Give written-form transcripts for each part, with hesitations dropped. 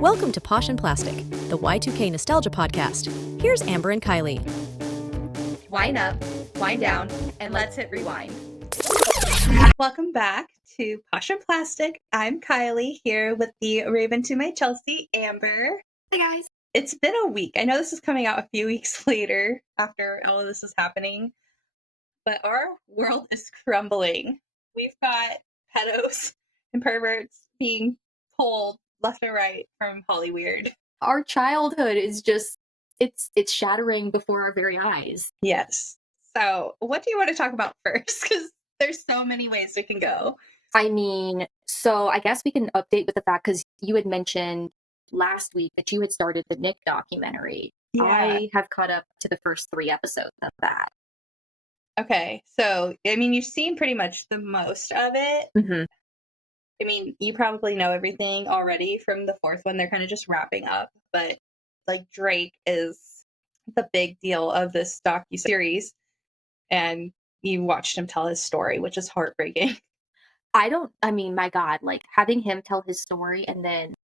Welcome to Posh Plastic, the Y2K nostalgia podcast. Here's Amber and Kylie. Wind up, wind down, and let's hit rewind. Welcome back to Posh Plastic. I'm Kylie here with the Raven to my Chelsea, Amber. Hey guys. It's been a week. I know this is coming out a few weeks later after all of this is happening, but our world is crumbling. We've got pedos and perverts being pulled left and right from Hollyweird. Our childhood is just, it's shattering before our very eyes. Yes. So what do you want to talk about first? Because there's so many ways we can go. I mean, so I guess we can update with the fact, because you had mentioned last week that you had started the Nick documentary. Yeah. I have caught up to the first 3 episodes of that. Okay. So, I mean, you've seen pretty much the most of it. Mm-hmm. I mean, you probably know everything already from the 4th one. They're kind of just wrapping up. But, like, Drake is the big deal of this docuseries. And you watched him tell his story, which is heartbreaking. My God, like, having him tell his story and then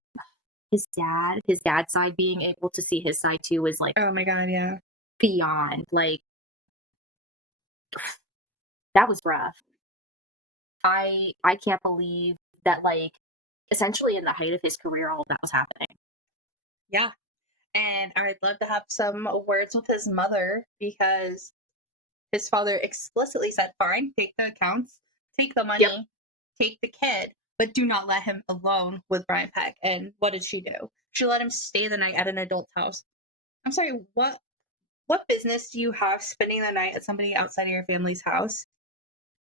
his dad's side being able to see his side too is, like, Oh my God, yeah. beyond, like, that was rough. I can't believe that, like, essentially in the height of his career, all of that was happening. Yeah. And I'd love to have some words with his mother, because his father explicitly said, fine, take the accounts, take the money, take the kid, but do not let him alone with Brian Peck. And what did she do? She let him stay the night at an adult house. I'm sorry, what business do you have spending the night at somebody outside of your family's house?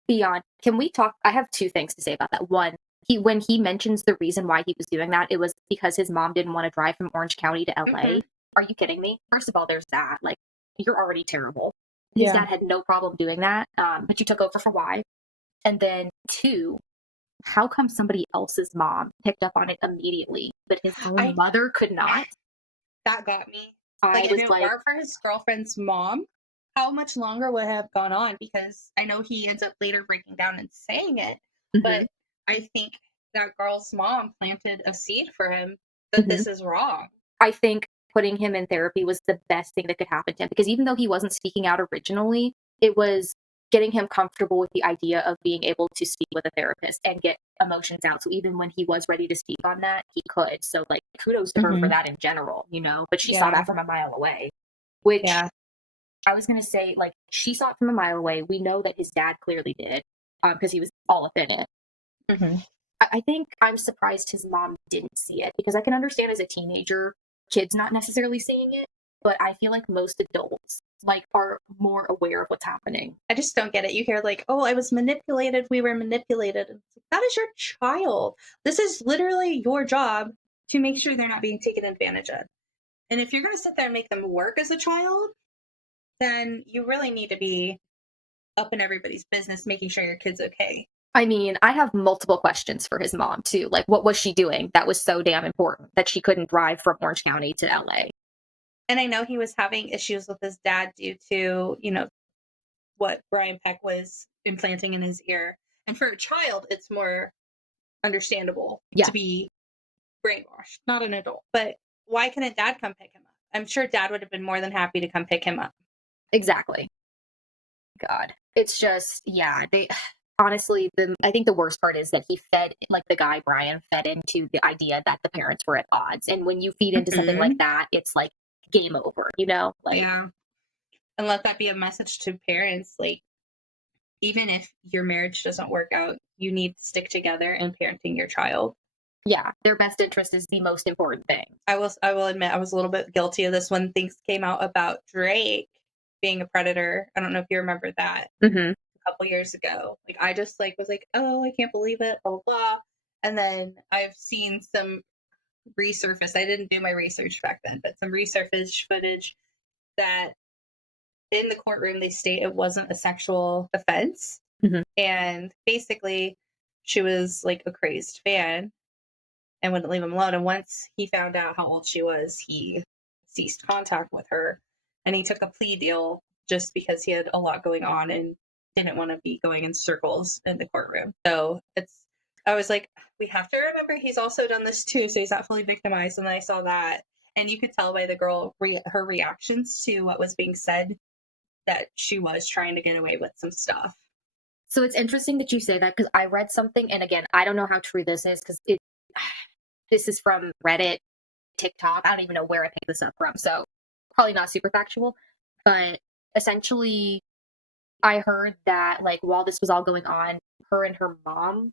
Beyond. Can we talk? I have 2 things to say about that. One, when he mentions the reason why he was doing that, it was because his mom didn't want to drive from Orange County to LA. Mm-hmm. Are you kidding me? First of all, there's that. Like, you're already terrible. His dad had no problem doing that, but you took over for why? And then 2, how come somebody else's mom picked up on it immediately, but his own mother could not? That got me. If it weren't for his girlfriend's mom, how much longer would it have gone on? Because I know he ends up later breaking down and saying it, but I think that girl's mom planted a seed for him that this is wrong. I think putting him in therapy was the best thing that could happen to him, because even though he wasn't speaking out originally, it was getting him comfortable with the idea of being able to speak with a therapist and get emotions out. So even when he was ready to speak on that, he could. So, like, kudos to her for that in general, you know, but she saw that from a mile away, which I was going to say, like, she saw it from a mile away. We know that his dad clearly did, because he was all up in it. I think I'm surprised his mom didn't see it, because I can understand as a teenager, kids not necessarily seeing it, but I feel like most adults, like, are more aware of what's happening. I just don't get it. You hear, like, oh, I was manipulated. We were manipulated. It's like, that is your child. This is literally your job to make sure they're not being taken advantage of. And if you're going to sit there and make them work as a child, then you really need to be up in everybody's business, making sure your kid's okay. I mean, I have multiple questions for his mom, too. Like, what was she doing that was so damn important that she couldn't drive from Orange County to LA? And I know he was having issues with his dad due to, you know, what Brian Peck was implanting in his ear. And for a child, it's more understandable to be brainwashed, not an adult. But why couldn't dad come pick him up? I'm sure dad would have been more than happy to come pick him up. Exactly. God. It's just, honestly, I think the worst part is that he fed, like, the guy Brian fed into the idea that the parents were at odds. And when you feed into something like that, it's like game over, you know? Like, yeah. And let that be a message to parents. Like, even if your marriage doesn't work out, you need to stick together in parenting your child. Yeah, their best interest is the most important thing. I will admit I was a little bit guilty of this when things came out about Drake being a predator. I don't know if you remember that. A couple years ago. Like, I just, like, was like, oh, I can't believe it, blah, blah, blah. And then I've seen some resurface. I didn't do my research back then, but some resurface footage that in the courtroom they state it wasn't a sexual offense. And basically she was like a crazed fan and wouldn't leave him alone. And once he found out how old she was, he ceased contact with her, and he took a plea deal just because he had a lot going on and didn't want to be going in circles in the courtroom. So I was like, we have to remember he's also done this too, so he's not fully victimized. And then I saw that, and you could tell by the girl, her reactions to what was being said, that she was trying to get away with some stuff. So it's interesting that you say that, because I read something, and again, I don't know how true this is, because this is from Reddit, TikTok. I don't even know where I picked this up from, so probably not super factual. But essentially, I heard that, like, while this was all going on, her and her mom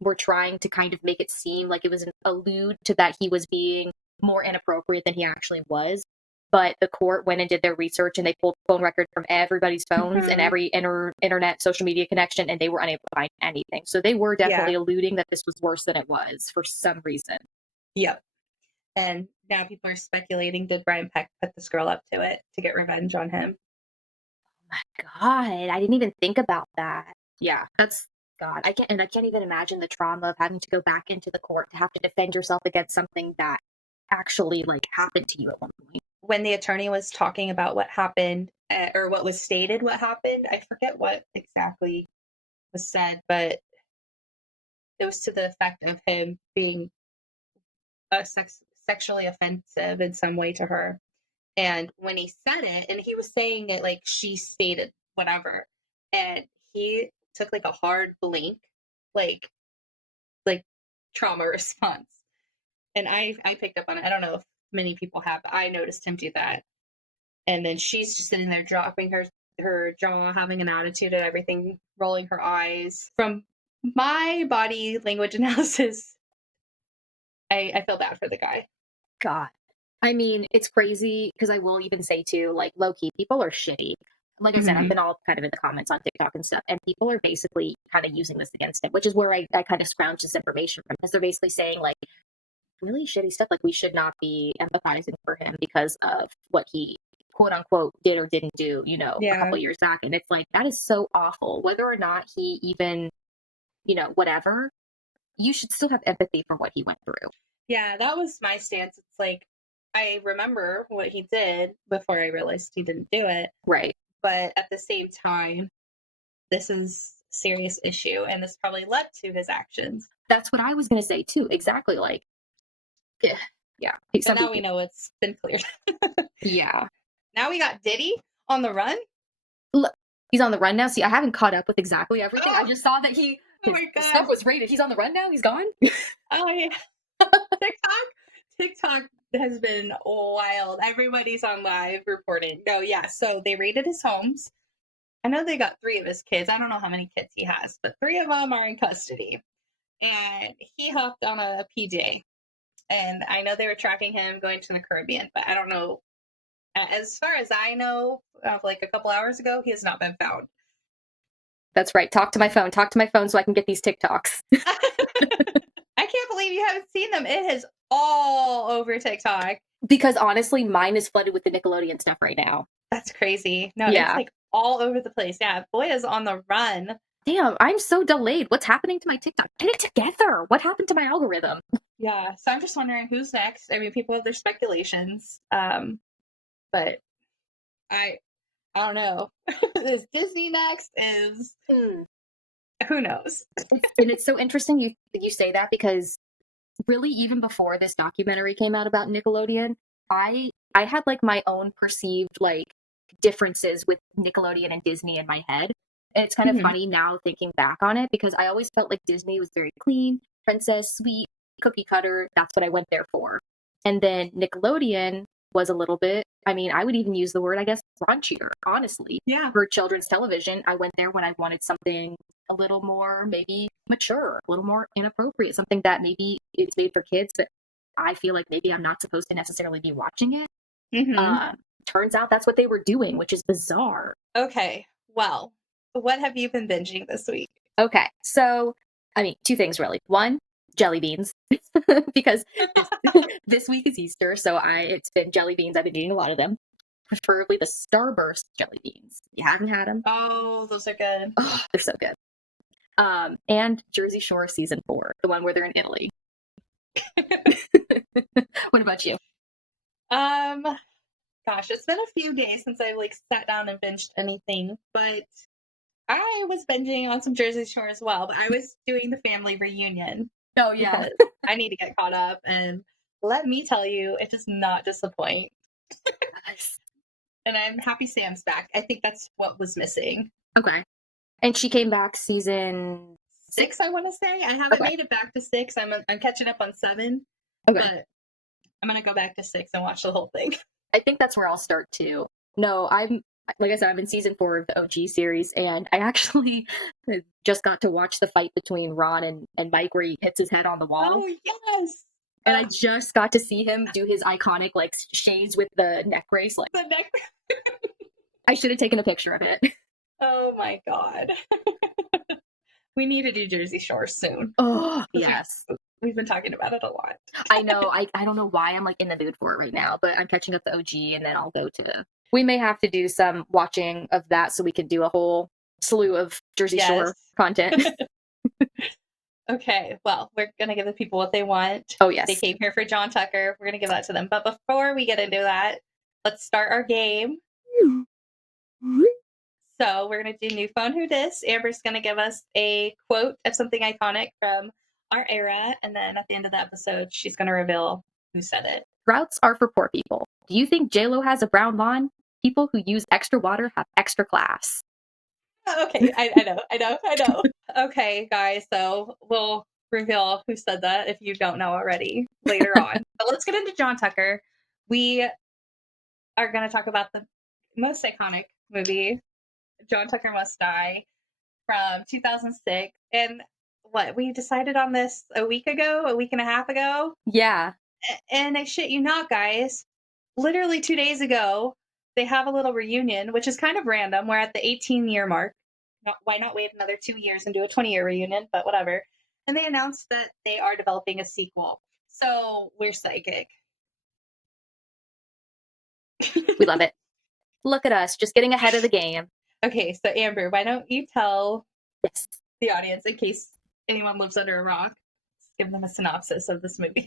were trying to kind of make it seem like it was an allude to that he was being more inappropriate than he actually was. But the court went and did their research, and they pulled phone records from everybody's phones and every internet social media connection, and they were unable to find anything. So they were definitely alluding that this was worse than it was for some reason. Yep. And now people are speculating, did Brian Peck put this girl up to it to get revenge on him? Oh my God, I didn't even think about that. Yeah, that's God. I can't even imagine the trauma of having to go back into the court to have to defend yourself against something that actually like happened to you at one point. When the attorney was talking about what happened, or what was stated what happened, I forget what exactly was said, but it was to the effect of him being sexually offensive in some way to her. And when he said it, and he was saying it like she stated whatever, and he took like a hard blink, like trauma response. And I picked up on it. I don't know if many people have, but I noticed him do that. And then she's just sitting there dropping her jaw, having an attitude and everything, rolling her eyes. From my body language analysis, I feel bad for the guy. God. I mean, it's crazy, because I will even say too, like, low-key, people are shitty. Like I said, I've been all kind of in the comments on TikTok and stuff, and people are basically kind of using this against him, which is where I kind of scrounge this information from, because they're basically saying, like, really shitty stuff, like, we should not be empathizing for him because of what he, quote-unquote, did or didn't do, a couple years back. And it's like, that is so awful. Whether or not he even, whatever, you should still have empathy for what he went through. Yeah, that was my stance. It's like, I remember what he did before I realized he didn't do it. Right. But at the same time, this is a serious issue, and this probably led to his actions. That's what I was going to say too. Exactly. Like, yeah. So now we know it's been cleared. Yeah. Now we got Diddy on the run. Look, he's on the run now. See, I haven't caught up with exactly everything. I just saw that his stuff was rated. He's on the run now. He's gone. Oh yeah. TikTok has been wild. Everybody's on live reporting. No, yeah. So they raided his homes. I know they got 3 of his kids. I don't know how many kids he has, but 3 of them are in custody. And he hopped on a PJ. And I know they were tracking him going to the Caribbean, but I don't know. As far as I know, like a couple hours ago, he has not been found. That's right. Talk to my phone so I can get these TikToks. I can't believe you haven't seen them. It is all over TikTok. Because honestly, mine is flooded with the Nickelodeon stuff right now. That's crazy. No, yeah. It's like all over the place. Yeah, boy is on the run. Damn, I'm so delayed. What's happening to my TikTok? Get it together. What happened to my algorithm? Yeah, so I'm just wondering who's next. I mean, people have their speculations, but I don't know. Is Disney next? Who knows? And it's so interesting you say that, because really, even before this documentary came out about Nickelodeon, I had like my own perceived like differences with Nickelodeon and Disney in my head. And it's kind of funny now thinking back on it, because I always felt like Disney was very clean, princess, sweet, cookie cutter. That's what I went there for. And then Nickelodeon was a little bit, I mean, I would even use the word, I guess, raunchier, honestly. Yeah. For children's television, I went there when I wanted something a little more maybe mature, a little more inappropriate, something that maybe it's made for kids, but I feel like maybe I'm not supposed to necessarily be watching it. Turns out that's what they were doing, which is bizarre. Okay, well, what have you been binging this week? Okay, so, I mean, 2 things really. 1, jelly beans, because this week is Easter, so it's been jelly beans. I've been eating a lot of them, preferably the Starburst jelly beans. You haven't had them? Oh, those are good. Oh, they're so good. And Jersey Shore season 4, the one where they're in Italy. What about you? Gosh, it's been a few days since I've like sat down and binged anything, but I was binging on some Jersey Shore as well, but I was doing the family reunion. Oh, yeah. Because I need to get caught up, and let me tell you, it does not disappoint. Yes. And I'm happy Sam's back. I think that's what was missing. Okay. And she came back season 6, I want to say. I haven't made it back to 6. I'm catching up on 7. Okay. But I'm going to go back to 6 and watch the whole thing. I think that's where I'll start too. No, like I said, I'm in season 4 of the OG series, and I actually just got to watch the fight between Ron and Mike where he hits his head on the wall. Oh, yes! And I just got to see him do his iconic, like, shades with the neck brace. Like, The neck. I should have taken a picture of it. Oh, my God. We need to do Jersey Shore soon. Oh, yes. We've been talking about it a lot. I know. I don't know why I'm, like, in the mood for it right now, but I'm catching up the OG, and then I'll go to... We may have to do some watching of that so we can do a whole slew of Jersey Shore content. Okay, well, we're going to give the people what they want. Oh, yes. They came here for John Tucker. We're going to give that to them. But before we get into that, let's start our game. So we're going to do New Phone Who Dis. Amber's going to give us a quote of something iconic from our era. And then at the end of the episode, she's going to reveal who said it. Routes are for poor people. Do you think JLo has a brown lawn? People who use extra water have extra class. Okay, I know. Okay, guys, so we'll reveal who said that if you don't know already later on. But let's get into John Tucker. We are going to talk about the most iconic movie, John Tucker Must Die, from 2006. And we decided on this a week and a half ago? Yeah. And I shit you not, guys. Literally 2 days ago, they have a little reunion, which is kind of random. We're at the 18-year mark. Why not wait another 2 years and do a 20-year reunion? But whatever. And they announced that they are developing a sequel. So we're psychic. We love it. Look at us, just getting ahead of the game. Okay, so Amber, why don't you tell the audience, in case anyone lives under a rock, give them a synopsis of this movie.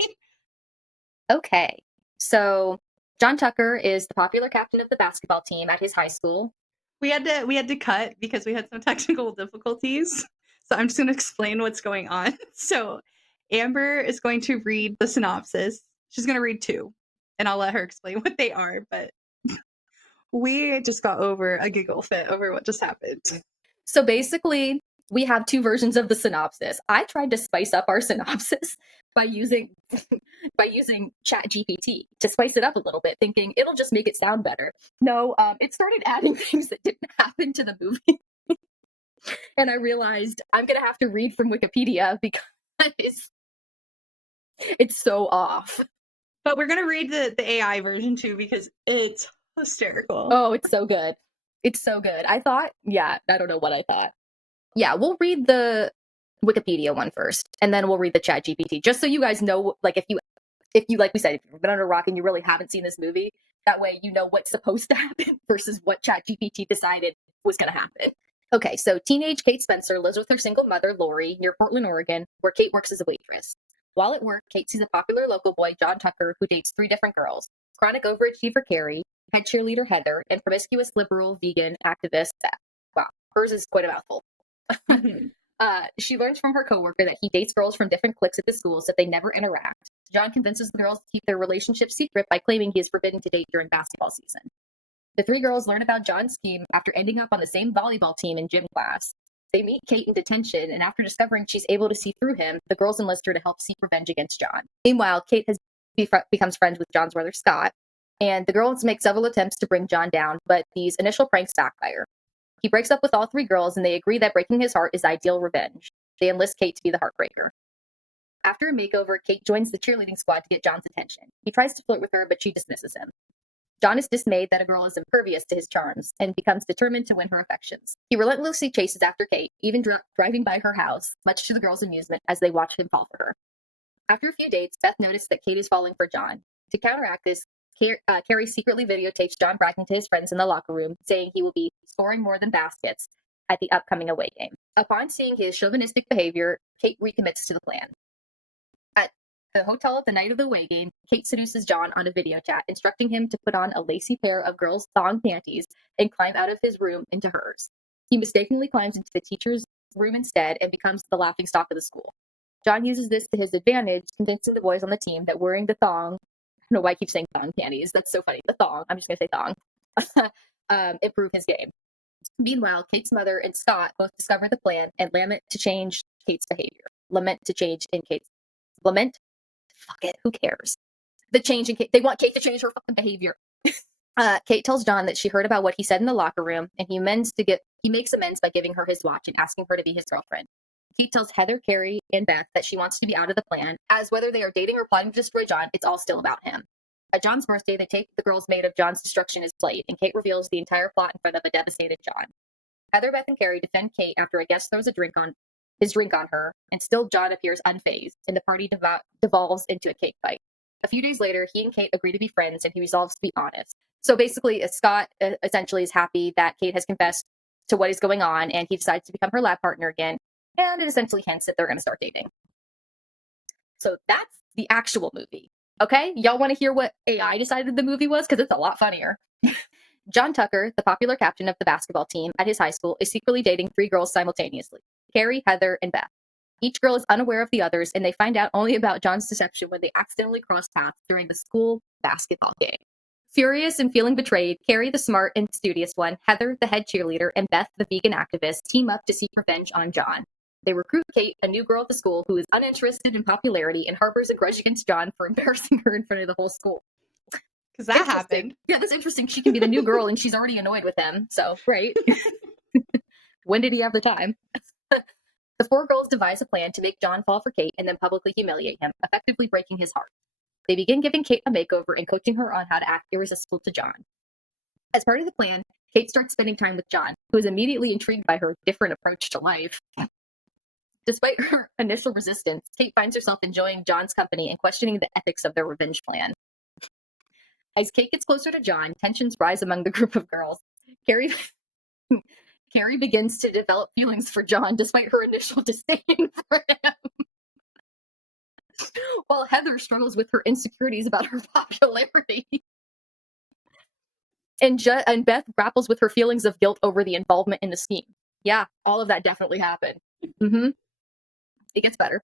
Okay, so John Tucker is the popular captain of the basketball team at his high school. We had to cut because we had some technical difficulties. So I'm just going to explain what's going on. So Amber is going to read the synopsis. She's going to read 2, and I'll let her explain what they are. But we just got over a giggle fit over what just happened. So basically, we have 2 versions of the synopsis. I tried to spice up our synopsis by using ChatGPT to spice it up a little bit, thinking it'll just make it sound better. No, it started adding things that didn't happen to the movie. And I realized I'm going to have to read from Wikipedia because it's so off. But we're going to read the AI version too because it's hysterical. Oh, it's so good. It's so good. I don't know what I thought. Yeah, we'll read the Wikipedia one first, and then we'll read the ChatGPT, just so you guys know, like, if you, like we said, if you've been under a rock and you really haven't seen this movie, that way you know what's supposed to happen versus what ChatGPT decided was going to happen. Okay, so teenage Kate Spencer lives with her single mother, Lori, near Portland, Oregon, where Kate works as a waitress. While at work, Kate sees a popular local boy, John Tucker, who dates 3 different girls: chronic overachiever Carrie, head cheerleader Heather, and promiscuous liberal vegan activist Beth. Wow, hers is quite a mouthful. She learns from her coworker that he dates girls from different cliques at the school so that they never interact. John convinces the girls to keep their relationship secret by claiming he is forbidden to date during basketball season. The 3 girls learn about John's scheme after ending up on the same volleyball team in gym class. They meet Kate in detention, and after discovering she's able to see through him, the girls enlist her to help seek revenge against John. Meanwhile, Kate becomes friends with John's brother Scott, and the girls make several attempts to bring John down, but these initial pranks backfire. He breaks up with all 3 girls, and they agree that breaking his heart is ideal revenge. They enlist Kate to be the heartbreaker. After a makeover, Kate joins the cheerleading squad to get John's attention. He tries to flirt with her, but she dismisses him. John is dismayed that a girl is impervious to his charms and becomes determined to win her affections. He relentlessly chases after Kate, even driving by her house, much to the girls' amusement as they watch him fall for her. After a few dates, Beth noticed that Kate is falling for John. To counteract this, Carrie secretly videotapes John bragging to his friends in the locker room, saying he will be scoring more than baskets at the upcoming away game. Upon seeing his chauvinistic behavior, Kate recommits to the plan. At the hotel at the night of the away game, Kate seduces John on a video chat, instructing him to put on a lacy pair of girls' thong panties and climb out of his room into hers. He mistakenly climbs into the teacher's room instead and becomes the laughingstock of the school. John uses this to his advantage, convincing the boys on the team that wearing the thong, I don't know why I keep saying thong panties, that's so funny, the thong, I'm just going to say thong, improve his game. Meanwhile, Kate's mother and Scott both discover the plan and lament to change Kate's behavior. Fuck it, who cares? The change in Kate, they want Kate to change her fucking behavior. Kate tells John that she heard about what he said in the locker room, and he makes amends by giving her his watch and asking her to be his girlfriend. Kate tells Heather, Carrie, and Beth that she wants to be out of the plan, as whether they are dating or plotting to destroy John, it's all still about him. At John's birthday, they take the girl's maid of John's destruction as plate, and Kate reveals the entire plot in front of a devastated John. Heather, Beth, and Carrie defend Kate after a guest throws his drink on her, and still John appears unfazed, and the party devolves into a cake fight. A few days later, he and Kate agree to be friends, and he resolves to be honest. So basically, Scott essentially is happy that Kate has confessed to what is going on, and he decides to become her lab partner again, and it essentially hints that they're going to start dating. So that's the actual movie. Okay? Y'all want to hear what AI decided the movie was? Because it's a lot funnier. John Tucker, the popular captain of the basketball team at his high school, is secretly dating 3 girls simultaneously: Carrie, Heather, and Beth. Each girl is unaware of the others, and they find out only about John's deception when they accidentally cross paths during the school basketball game. Furious and feeling betrayed, Carrie, the smart and studious one, Heather, the head cheerleader, and Beth, the vegan activist, team up to seek revenge on John. They recruit Kate, a new girl at the school who is uninterested in popularity and harbors a grudge against John for embarrassing her in front of the whole school. Because that happened. Yeah, that's interesting. She can be the new girl and she's already annoyed with him. So, right. When did he have the time? The 4 girls devise a plan to make John fall for Kate and then publicly humiliate him, effectively breaking his heart. They begin giving Kate a makeover and coaching her on how to act irresistible to John. As part of the plan, Kate starts spending time with John, who is immediately intrigued by her different approach to life. Despite her initial resistance, Kate finds herself enjoying John's company and questioning the ethics of their revenge plan. As Kate gets closer to John, tensions rise among the group of girls. Carrie begins to develop feelings for John despite her initial disdain for him. While Heather struggles with her insecurities about her popularity. And Beth grapples with her feelings of guilt over the involvement in the scheme. Yeah, all of that definitely happened. Mm-hmm. It gets better.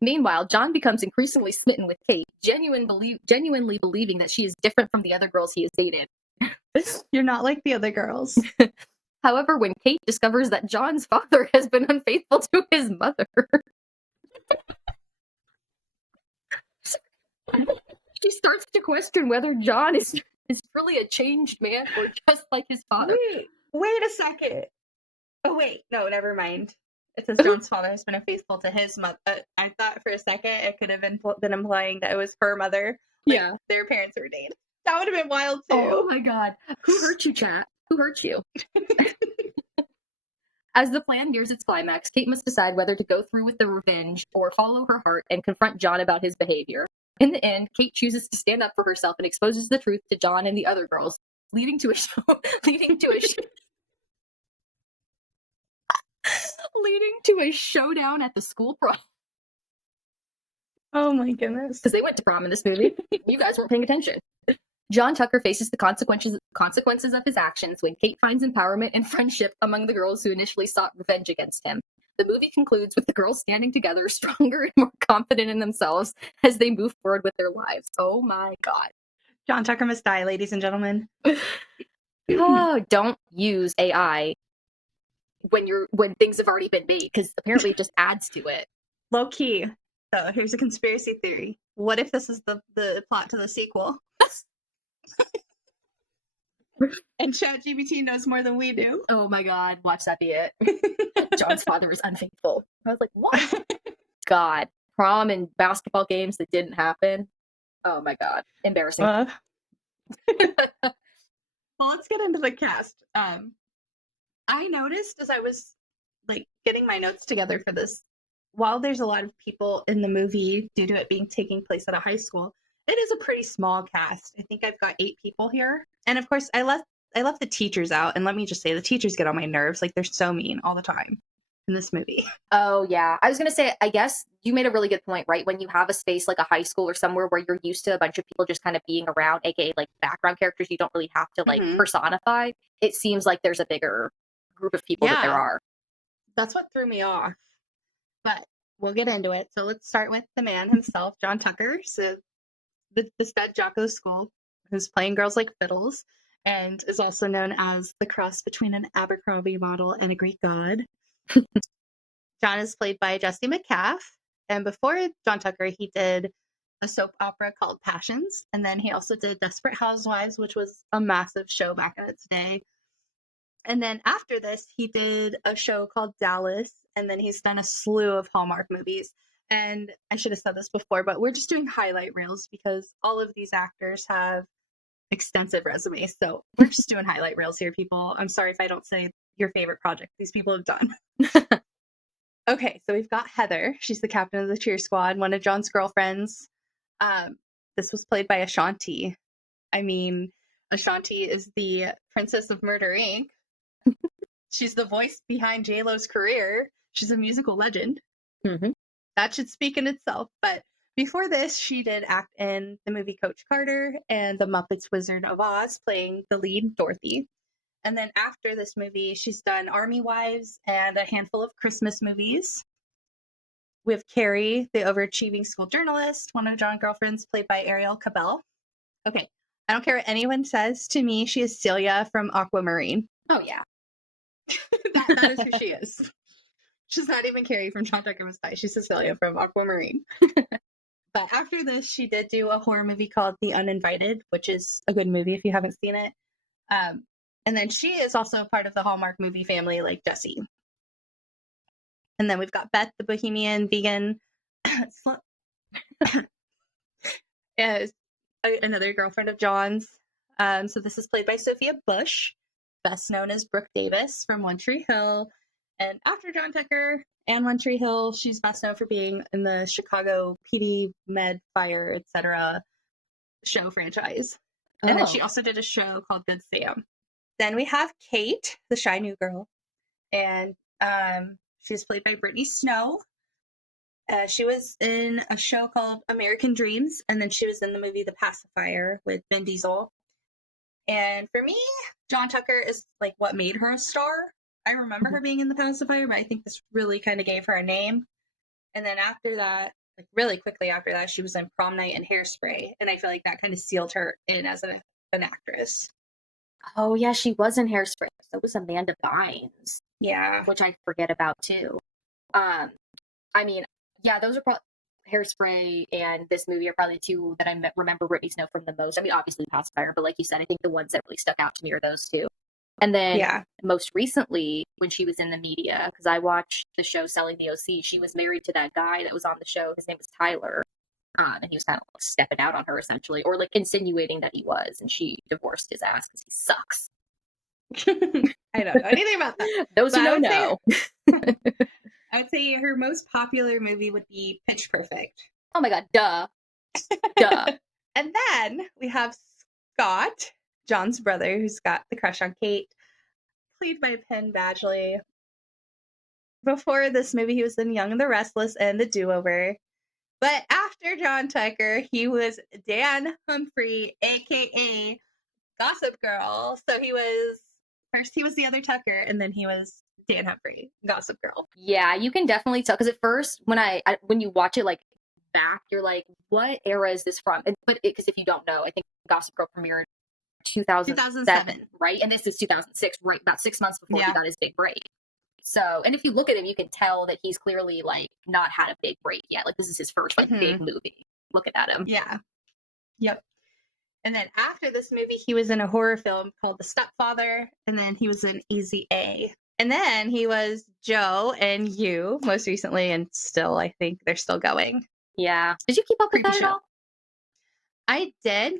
Meanwhile, John becomes increasingly smitten with Kate, genuinely believing that she is different from the other girls he has dated. You're not like the other girls. However, when Kate discovers that John's father has been unfaithful to his mother, she starts to question whether John is really a changed man or just like his father. Wait a second. Oh, wait. No, never mind. It says John's father has been unfaithful to his mother. I thought for a second it could have been implying that it was her mother. Like, yeah. Their parents were dating. That would have been wild, too. Oh, my God. Who hurt you, chat? Who hurt you? As the plan nears its climax, Kate must decide whether to go through with the revenge or follow her heart and confront John about his behavior. In the end, Kate chooses to stand up for herself and exposes the truth to John and the other girls, leading to a showdown at the school prom. Oh my goodness. Because they went to prom in this movie. You guys weren't paying attention. John Tucker faces the consequences of his actions when Kate finds empowerment and friendship among the girls who initially sought revenge against him. The movie concludes with the girls standing together, stronger and more confident in themselves as they move forward with their lives. Oh my God. John Tucker must die, ladies and gentlemen. Oh, don't use AI when things have already been made, because apparently it just adds to it. Low key. So here's a conspiracy theory. What if this is the plot to the sequel? And ChatGPT knows more than we do. Oh my God, watch that be it. John's father is unfaithful. I was like, what? God, prom and basketball games that didn't happen. Oh my God, embarrassing. Well, let's get into the cast. I noticed as I was like getting my notes together for this, while there's a lot of people in the movie due to it being taking place at a high school, it is a pretty small cast. I think I've got 8 people here. And of course, I left the teachers out. And let me just say, the teachers get on my nerves. Like, they're so mean all the time in this movie. Oh, yeah. I was going to say, I guess you made a really good point, right? When you have a space like a high school or somewhere where you're used to a bunch of people just kind of being around, aka like background characters you don't really have to like personify, it seems like there's a bigger group of people that there are. That's what threw me off. But we'll get into it. So let's start with the man himself, John Tucker. So the stud jock of the school, who's playing girls like fiddles, and is also known as the cross between an Abercrombie model and a Greek god. John is played by Jesse Metcalfe. And before John Tucker, he did a soap opera called Passions. And then he also did Desperate Housewives, which was a massive show back in its day. And then after this, he did a show called Dallas. And then he's done a slew of Hallmark movies. And I should have said this before, but we're just doing highlight reels because all of these actors have extensive resumes. So we're just doing highlight reels here, people. I'm sorry if I don't say your favorite project these people have done. Okay, so we've got Heather. She's the captain of the cheer squad, one of John's girlfriends. This was played by Ashanti. I mean, Ashanti is the Princess of Murder, Inc. She's the voice behind J-Lo's career. She's a musical legend. Mm-hmm. That should speak in itself. But before this, she did act in the movie Coach Carter and The Muppets Wizard of Oz, playing the lead, Dorothy. And then after this movie, she's done Army Wives and a handful of Christmas movies. We have Carrie, the overachieving school journalist, one of John's girlfriends, played by Arielle Kebbel. Okay, I don't care what anyone says. To me, she is Celia from Aquamarine. Oh, yeah. that is who she is. She's not even Carrie from John Tucker Must Die. She's Cecilia from Aquamarine. But after this, she did do a horror movie called The Uninvited, which is a good movie if you haven't seen it. And then she is also a part of the Hallmark movie family, like Jesse. And then we've got Beth, the bohemian vegan is another girlfriend of John's. So this is played by Sophia Bush, best known as Brooke Davis from One Tree Hill. And after John Tucker and One Tree Hill, she's best known for being in the Chicago PD, Med, Fire, etc. show franchise. And then she also did a show called Good Sam. Then we have Kate, the shy new girl, and she's played by Brittany Snow. She was in a show called American Dreams, and then she was in the movie The Pacifier with Vin Diesel. And for me, John Tucker is like what made her a star. I remember her being in The Pacifier, but I think this really kind of gave her a name. And then after that, like really quickly after that, she was in Prom Night and Hairspray, and I feel like that kind of sealed her in as an actress. Oh, yeah, she was in Hairspray. So was Amanda Bynes. Yeah. Which I forget about, too. I mean, yeah, those are probably... Hairspray and this movie are probably two that I remember Brittany Snow from the most. I mean, obviously Pacifier, but like you said, I think the ones that really stuck out to me are those two. And then most recently, when she was in the media, because I watched the show Selling the OC, she was married to that guy that was on the show. His name was Tyler. And he was kind of like stepping out on her, essentially, or like insinuating that he was, and she divorced his ass because he sucks. I don't know anything about that. Those who know. I would say her most popular movie would be Pitch Perfect. Oh my god, duh. Duh. And then we have Scott, John's brother, who's got the crush on Kate, played by Penn Badgley. Before this movie, he was in Young and the Restless and The Do-Over. But after John Tucker, he was Dan Humphrey, a.k.a. Gossip Girl. So he was the other Tucker, and then he was Dan Humphrey, Gossip Girl. Yeah, you can definitely tell. Because at first, when you watch it like back, you're like, what era is this from? But because if you don't know, I think Gossip Girl premiered 2007, right? And this is 2006, right? About 6 months before he got his big break. So, and if you look at him, you can tell that he's clearly like not had a big break yet. Like this is his first like big movie. Looking at him. Yeah. Yep. And then after this movie, he was in a horror film called The Stepfather, and then he was in Easy A. And then he was Joe and You most recently, and still, I think they're still going. Yeah. Did you keep up with that at all? I did.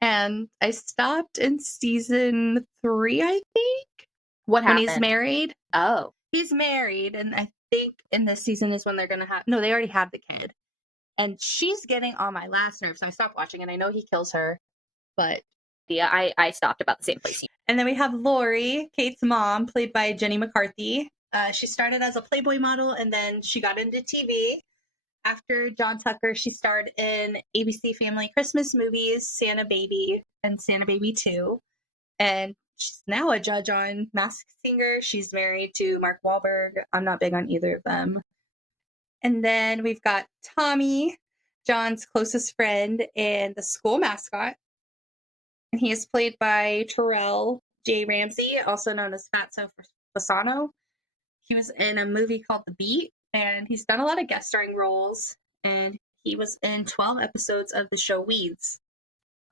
And I stopped in season 3, I think. What happened? When he's married. Oh. He's married, and I think in this season is when they're going to have... No, they already have the kid. And she's getting on my last nerve, so I stopped watching, and I know he kills her, but... Yeah, I stopped about the same place. And then we have Lori, Kate's mom, played by Jenny McCarthy. She started as a Playboy model, and then she got into TV. After John Tucker, she starred in ABC Family Christmas movies, Santa Baby, and Santa Baby 2. And she's now a judge on Masked Singer. She's married to Mark Wahlberg. I'm not big on either of them. And then we've got Tommy, John's closest friend and the school mascot. And he is played by Terrell J. Ramsey, also known as Fatso Fasano. He was in a movie called The Beat, and he's done a lot of guest starring roles. And he was in 12 episodes of the show Weeds.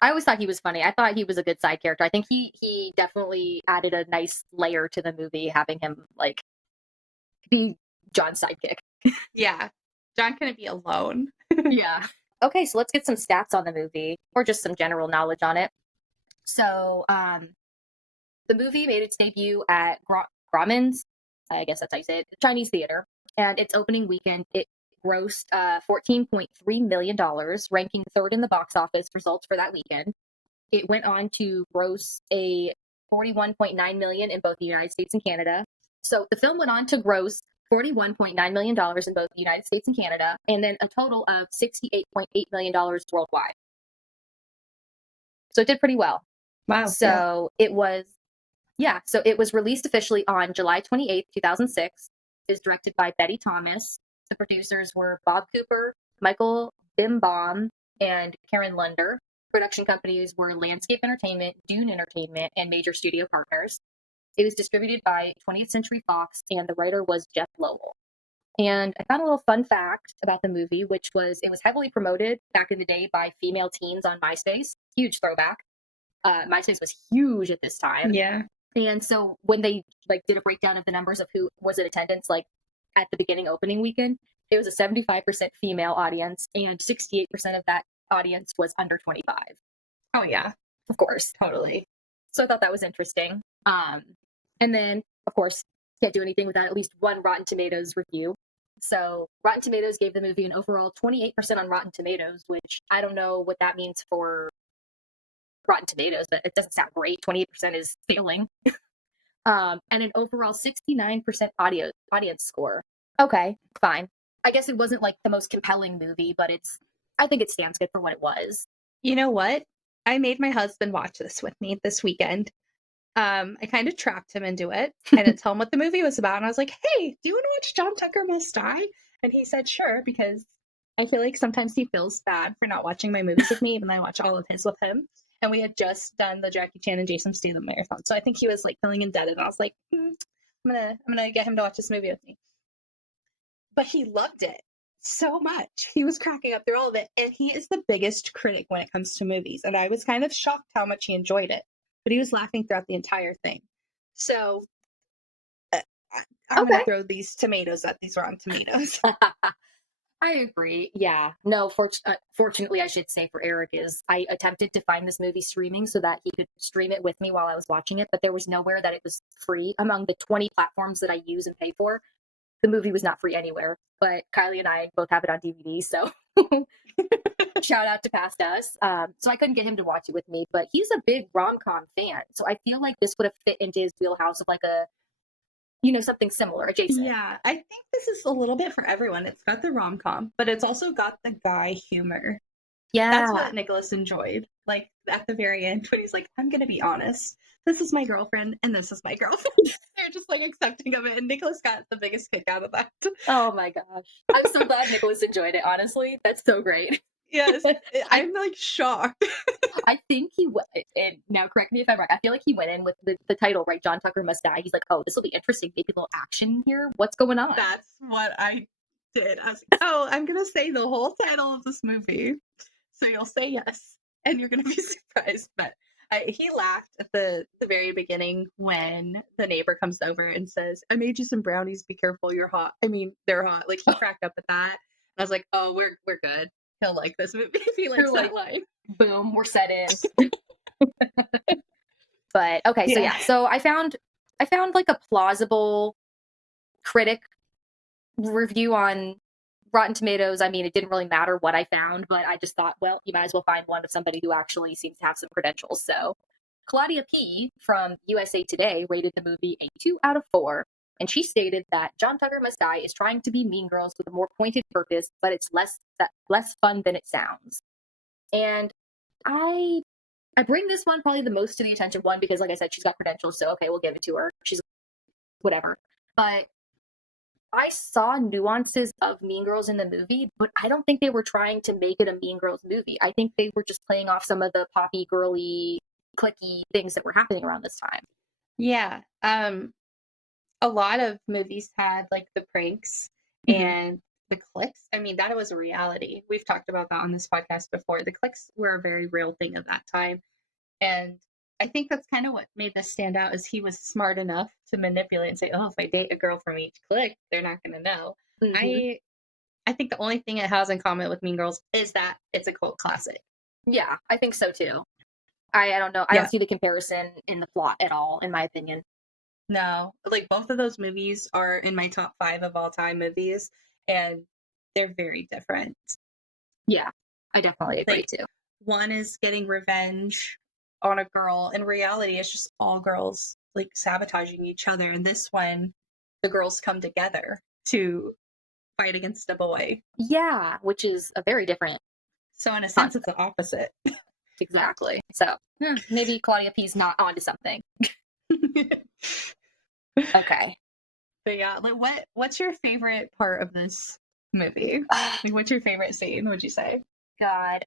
I always thought he was funny. I thought he was a good side character. I think he definitely added a nice layer to the movie, having him like be John's sidekick. Yeah, John couldn't be alone. Yeah. Okay, so let's get some stats on the movie, or just some general knowledge on it. So, the movie made its debut at Grauman's, I guess that's how you say it, Chinese theater, and its opening weekend it grossed $14.3 million, ranking third in the box office results for that weekend. It went on to gross a $41.9 million in both the United States and Canada. So the film went on to gross $41.9 million in both the United States and Canada, and then a total of $68.8 million worldwide. So it did pretty well. Wow. So it was released officially on July 28th, 2006. It was directed by Betty Thomas. The producers were Bob Cooper, Michael Bimbaum, and Karen Lunder. Production companies were Landscape Entertainment, Dune Entertainment, and major studio partners. It was distributed by 20th Century Fox, and the writer was Jeff Lowell. And I found a little fun fact about the movie, which was it was heavily promoted back in the day by female teens on MySpace. Huge throwback. MySpace was huge at this time. Yeah. And so when they did a breakdown of the numbers of who was in attendance, at the beginning opening weekend, it was a 75% female audience, and 68% of that audience was under 25. Oh yeah, of course, totally. So I thought that was interesting. And then, of course, can't do anything without at least one Rotten Tomatoes review. So Rotten Tomatoes gave the movie an overall 28% on Rotten Tomatoes, which I don't know what that means for Rotten Tomatoes, but it doesn't sound great. 28% is failing. And an overall 69% audience score. Okay, fine. I guess it wasn't the most compelling movie, but I think it stands good for what it was. You know what? I made my husband watch this with me this weekend. I kind of trapped him into it. I didn't tell him what the movie was about. And I was like, hey, do you want to watch John Tucker Must Die? And he said, sure, because I feel like sometimes he feels bad for not watching my movies with me, even though I watch all of his with him. And we had just done the Jackie Chan and Jason Statham marathon. So I think he was feeling indebted. And I was like, I'm gonna get him to watch this movie with me. But he loved it so much. He was cracking up through all of it. And he is the biggest critic when it comes to movies. And I was kind of shocked how much he enjoyed it. But he was laughing throughout the entire thing. So I'm going to throw these tomatoes at these Rotten Tomatoes. I agree. Yeah. No, fortunately, I should say for Eric is I attempted to find this movie streaming so that he could stream it with me while I was watching it, but there was nowhere that it was free. Among the 20 platforms that I use and pay for, the movie was not free anywhere. But Kylie and I both have it on DVD, so shout out to Past Us. So I couldn't get him to watch it with me, but he's a big rom-com fan. So I feel like this would have fit into his wheelhouse of something similar, adjacent. Yeah, I think this is a little bit for everyone. It's got the rom-com, but it's also got the guy humor. Yeah. That's what Nicholas enjoyed. At the very end, when he's like, I'm going to be honest. This is my girlfriend, and this is my girlfriend. They're just accepting of it, and Nicholas got the biggest kick out of that. Oh my gosh. I'm so glad Nicholas enjoyed it, honestly. That's so great. Yes, I'm shocked. I think and now correct me if I'm wrong, I feel like he went in with the title, right? John Tucker Must Die. He's like, oh, this will be interesting. Maybe a little action here. What's going on? That's what I did. I was like, oh, I'm going to say the whole title of this movie. So you'll say yes, and you're going to be surprised. But he laughed at the very beginning when the neighbor comes over and says, I made you some brownies. Be careful. You're hot. I mean, they're hot. He cracked up at that. And I was like, oh, we're good. He'll like this movie if he likes that line. Boom, we're set in. But okay, so yeah. So I found a plausible critic review on Rotten Tomatoes. I mean, it didn't really matter what I found, but I just thought, well, you might as well find one of somebody who actually seems to have some credentials. So Claudia P. from USA Today rated the movie a 2 out of 4. And she stated that John Tucker Must Die is trying to be Mean Girls with a more pointed purpose, but it's less fun than it sounds. And I I bring this one probably the most to the attention, one, because like I said, she's got credentials, so okay, we'll give it to her. She's whatever. But I saw nuances of Mean Girls in the movie, but I don't think they were trying to make it a Mean Girls movie. I think they were just playing off some of the poppy, girly, clicky things that were happening around this time. Yeah. A lot of movies had like the pranks and the cliques. I mean, that was a reality. We've talked about that on this podcast before. The cliques were a very real thing of that time. And I think that's kind of what made this stand out, is he was smart enough to manipulate and say, oh, if I date a girl from each clique, they're not going to know. I think the only thing it has in common with Mean Girls is that it's a cult classic. Yeah, I think so too. I don't know. I don't see the comparison in the plot at all, in my opinion. No, like both of those movies are in my top 5 of all time movies, and they're very different. Yeah, I definitely agree too. One is getting revenge on a girl. In reality, it's just all girls like sabotaging each other. And this one, the girls come together to fight against a boy. Yeah, which is a very different. So in a sense, it's the opposite. Exactly. So maybe Claudia P's not onto something. Okay. But yeah, like what's your favorite part of this movie? Like, what's your favorite scene, would you say? God,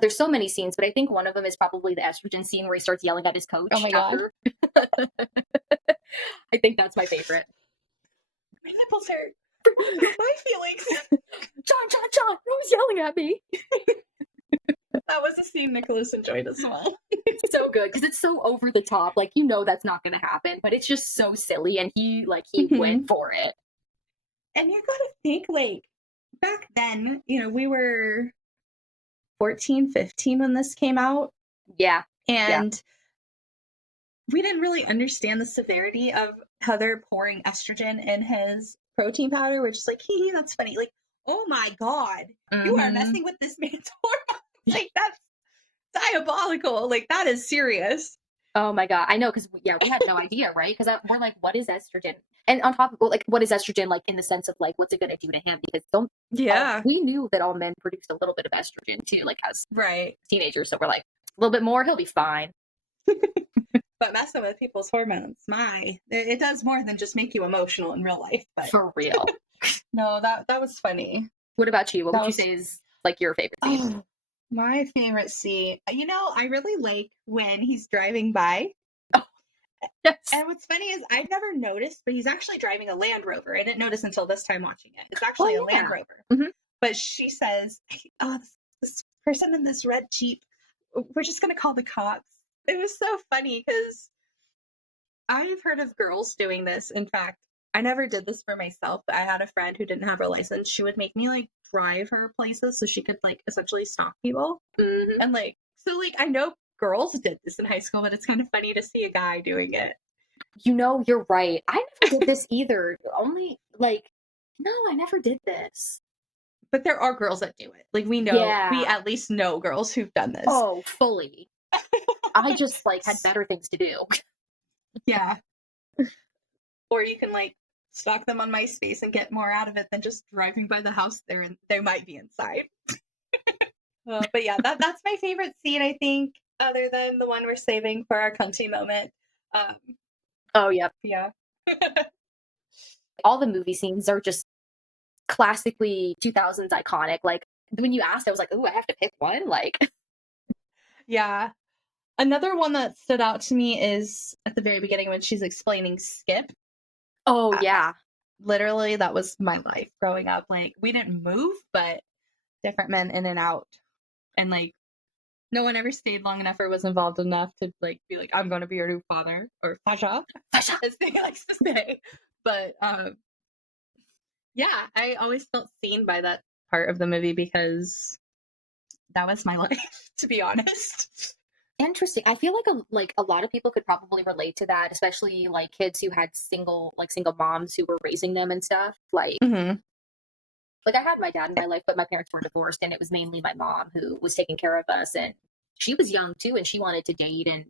there's so many scenes, but I think one of them is probably the estrogen scene where he starts yelling at his coach. Oh my God. I think that's my favorite. My nipples hurt. My feelings. John, who's yelling at me? That was a scene Nicholas enjoyed as well. It's so good because it's so over the top. Like, you know that's not going to happen, but it's just so silly, and he went for it. And you gotta think, like, back then, we were 14, 15 when this came out. Yeah. And we didn't really understand the severity of how they're pouring estrogen in his protein powder. We're just like, hee, that's funny. Like, oh my God, you are messing with this man's hormones. Like, that's diabolical. Like, that is serious. Oh my God. I know, because we had no idea, right? Because we're like, what is estrogen? And on top of, like, what is estrogen, like, in the sense of, like, what's it going to do to him? Because we knew that all men produced a little bit of estrogen, too, like, as teenagers. So we're like, a little bit more, he'll be fine. But messing with people's hormones, it does more than just make you emotional in real life. But for real. No, that was funny. What about you? What would you say is, like, your favorite scene? My favorite scene, I really like when he's driving by. Oh, yes. And what's funny is I've never noticed, but he's actually driving a Land Rover. I didn't notice until this time watching it. It's actually a Land Rover. Mm-hmm. But she says, oh, this person in this red Jeep, we're just going to call the cops. It was so funny because I've heard of girls doing this. In fact, I never did this for myself, but I had a friend who didn't have her license. She would make me like drive her places so she could like essentially stalk people. Mm-hmm. And like, so like, I know girls did this in high school, but it's kind of funny to see a guy doing it. You're right. I never did this either. Only like, no, I never did this. But there are girls that do it. Like, we know, we at least know girls who've done this. Oh, fully. I just like had better things to do. Yeah. Or you can like stalk them on MySpace and get more out of it than just driving by the house they might be inside. But yeah, that's my favorite scene, I think, other than the one we're saving for our cunty moment. Oh, yep. Yeah. All the movie scenes are just classically 2000s iconic. Like, when you asked, I was like, ooh, I have to pick one. Like, yeah. Another one that stood out to me is at the very beginning when she's explaining Skip. Oh, yeah. Literally, that was my life growing up. Like, we didn't move, but different men in and out. And, like, no one ever stayed long enough or was involved enough to, like, be like, I'm going to be your new father. Or Fasha, as they likes to say. But, yeah, I always felt seen by that part of the movie because that was my life, to be honest. Interesting. I feel like a lot of people could probably relate to that, especially like kids who had single moms who were raising them and stuff. Like, like I had my dad in my life, but my parents were divorced, and it was mainly my mom who was taking care of us. And she was young too, and she wanted to date. And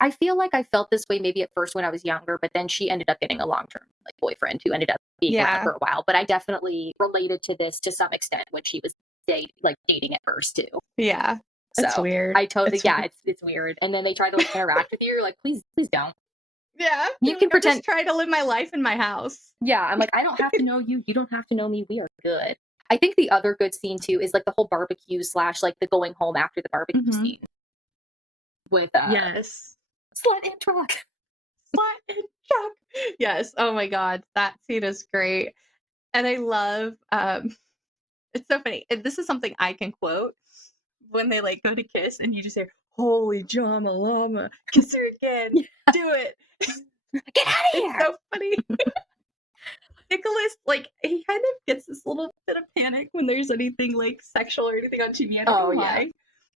I feel like I felt this way maybe at first when I was younger, but then she ended up getting a long-term like boyfriend who ended up being around for a while. But I definitely related to this to some extent when she was dating at first too. Yeah. That's weird. I totally, It's yeah, weird. it's weird. And then they try to like interact with you. You're like, please don't. Yeah. You can pretend. Just try to live my life in my house. Yeah, I'm like, I don't have to know you. You don't have to know me. We are good. I think the other good scene too is like the whole barbecue / like the going home after the barbecue scene with yes, slut and truck. Slut and truck. Yes. Oh my god, that scene is great, and I love. It's so funny. This is something I can quote when they like go to kiss, and you just hear, "Holy Jamalama, kiss her again, do it." Get out of here! It's so funny. Nicholas, like, he kind of gets this little bit of panic when there's anything like sexual or anything on TV. I don't know why. Yeah.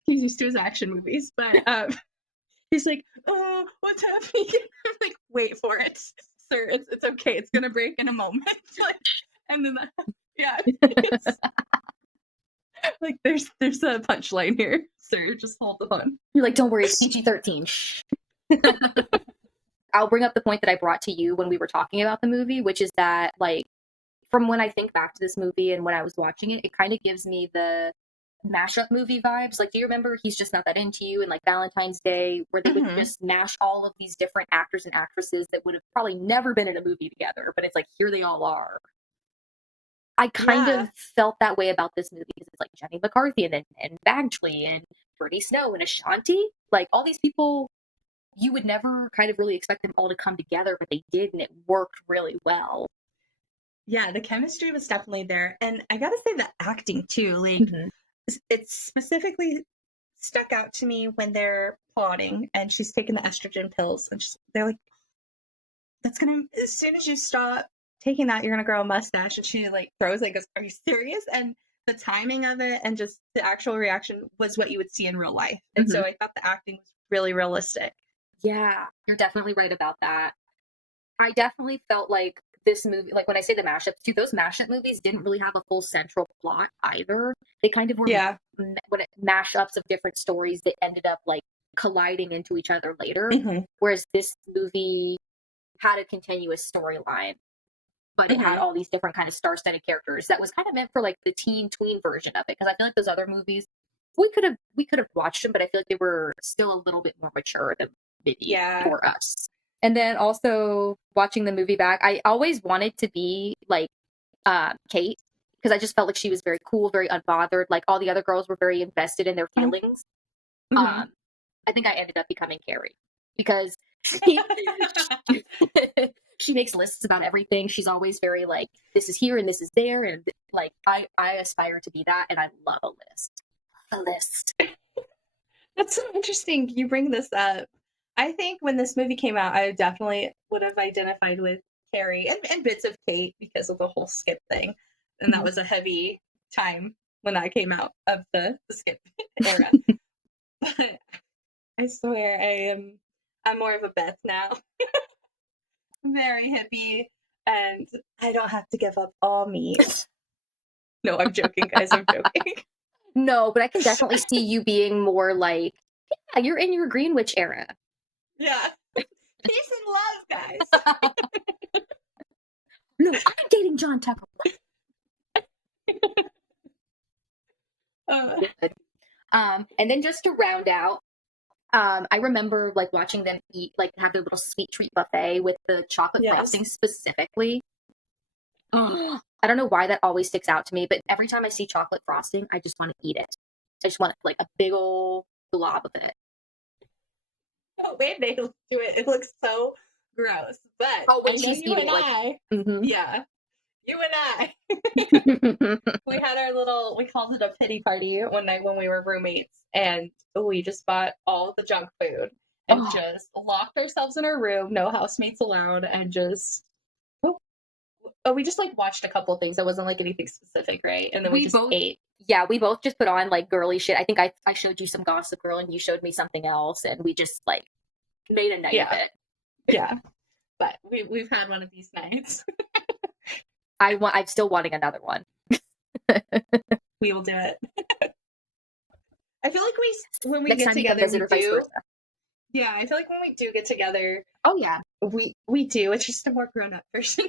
He's used to his action movies, but he's like, "Oh, what's happening?" I'm like, "Wait for it, sir. It's okay. It's gonna break in a moment." Like, and then it's, like there's a punchline here, sir. Just hold on. You're like, don't worry, it's PG-13. Shh. I'll bring up the point that I brought to you when we were talking about the movie, which is that, like, from when I think back to this movie and when I was watching it, it kind of gives me the mashup movie vibes. Like, do you remember He's Just Not That Into You and like Valentine's Day, where they would just mash all of these different actors and actresses that would have probably never been in a movie together, but it's like, here they all are. I kind of felt that way about this movie because it's like Jenny McCarthy and Badgley and Brittany Snow and Ashanti. Like, all these people, you would never kind of really expect them all to come together, but they did, and it worked really well. Yeah, the chemistry was definitely there. And I gotta say the acting too, like it's specifically stuck out to me when they're plotting and she's taking the estrogen pills and they're like, "That's gonna, as soon as you stop taking that, you're gonna grow a mustache." And she like throws like, goes, "Are you serious?" And the timing of it and just the actual reaction was what you would see in real life. And so I thought the acting was really realistic. Yeah, you're definitely right about that. I definitely felt like this movie, like when I say the mashups too, those mashup movies didn't really have a full central plot either. They kind of were mashups of different stories that ended up like colliding into each other later. Whereas this movie had a continuous storyline, but it had all these different kind of star-studded characters that was kind of meant for like the teen tween version of it. Because I feel like those other movies, we could have watched them, but I feel like they were still a little bit more mature than maybe for us. And then also watching the movie back, I always wanted to be like Kate, because I just felt like she was very cool, very unbothered. Like all the other girls were very invested in their feelings. I think I ended up becoming Carrie because she makes lists about everything. She's always very like, this is here and this is there. And like, I aspire to be that. And I love a list. A list. That's so interesting you bring this up. I think when this movie came out, I definitely would have identified with Carrie and bits of Kate because of the whole Skip thing. And that was a heavy time when I came out of the Skip era. But I swear I'm more of a Beth now. Very hippie, and I don't have to give up all meat. No, I'm joking, guys. I'm joking. No, but I can definitely see you being more like, yeah, you're in your Green Witch era. Yeah. Peace and love, guys. No, I'm dating John Tucker. And then just to round out, I remember like watching them eat, like have their little sweet treat buffet with the chocolate frosting specifically. I don't know why that always sticks out to me, but every time I see chocolate frosting, I just want to eat it. I just want like a big old glob of it. Oh, wait, they do it. It looks so gross. But when she's eating, yeah, you and I, we had our little, we called it a pity party one night when we were roommates, and we just bought all the junk food and just locked ourselves in our room, no housemates allowed, and just we just like watched a couple things. That wasn't like anything specific, right? And then we just ate. Yeah, we both just put on like girly shit. I think I showed you some Gossip Girl and you showed me something else, and we just like made a night of it. Yeah, but we've had one of these nights. I'm still wanting another one. We will do it. I feel like when we Next get together, we do. Yeah, I feel like when we do get together, oh yeah, we do. It's just a more grown up version.